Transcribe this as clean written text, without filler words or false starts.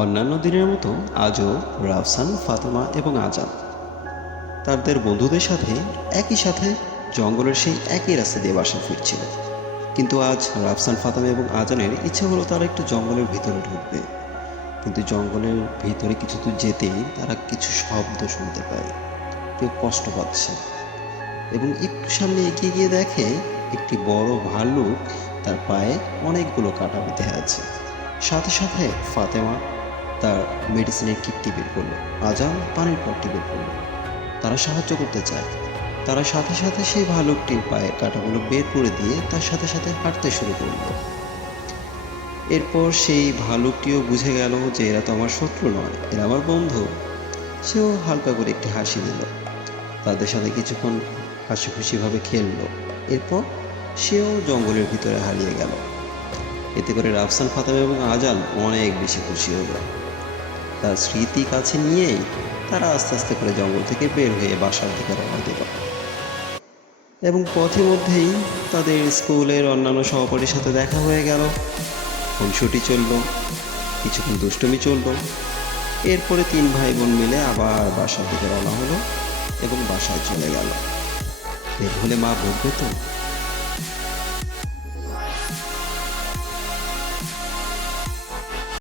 অন্যান্য দিনের মতো আজও রাফসান, ফাতেমা এবং আজান তাদের বন্ধুদের সাথে একই সাথে জঙ্গলের সেই একই রাস্তা দিয়ে বাসা ফিরছিল। কিন্তু আজ রাফসান, ফাতেমা এবং আজানের ইচ্ছে হলো তারা একটু জঙ্গলের ভিতরে ঢুকবে। কিন্তু জঙ্গলের ভিতরে কিছু দূর যেতেই তারা কিছু শব্দ শুনতে পায়। কেউ কষ্ট পাচ্ছে এবং একটু সামনে এগিয়ে গিয়ে দেখে একটি বড় ভাল্লুক তার পায়ে অনেকগুলো কাটা বিঁধে আছে। সাথে সাথে ফাতেমা তার মেডিসিনের কিটটি বের করলো, আজান পানির পট্টি বের করলো। তারা সাহায্য করতে চায়। তারা সাথে সাথে সেই ভালুকটির পায়ের কাঁটাগুলো বের করে দিয়ে তার সাথে সাথে হাঁটতে শুরু করলো। এরপর সেই ভালুকটিও বুঝে গেল যে এরা তো আমার শত্রু নয়, এরা আমার বন্ধু। সেও হালকা করে একটি হাসি দিল, তাদের সাথে কিছুক্ষণ হাসি খুশিভাবে খেললো। এরপর সেও জঙ্গলের ভিতরে হারিয়ে গেল। এতে করে রাফসান, ফাতেমা এবং আজান অনেক বেশি খুশি হলো। তার স্মৃতি কাছে নিয়েই তারা আস্তে আস্তে করে জঙ্গল থেকে বের হয়ে বাসার দিকে রওনা দিল। এবং পথে মধ্যেই তাদের স্কুলের অন্যান্য সহপাঠীর সাথে দেখা হয়ে গেল। খুনসুটি চলল, কিছুক্ষণ দুষ্টুমি চলল। এরপরে তিন ভাই বোন মিলে আবার বাসার দিকে রওনা হলো এবং বাসায় চলে গেল। বের হলে মা বলবে তো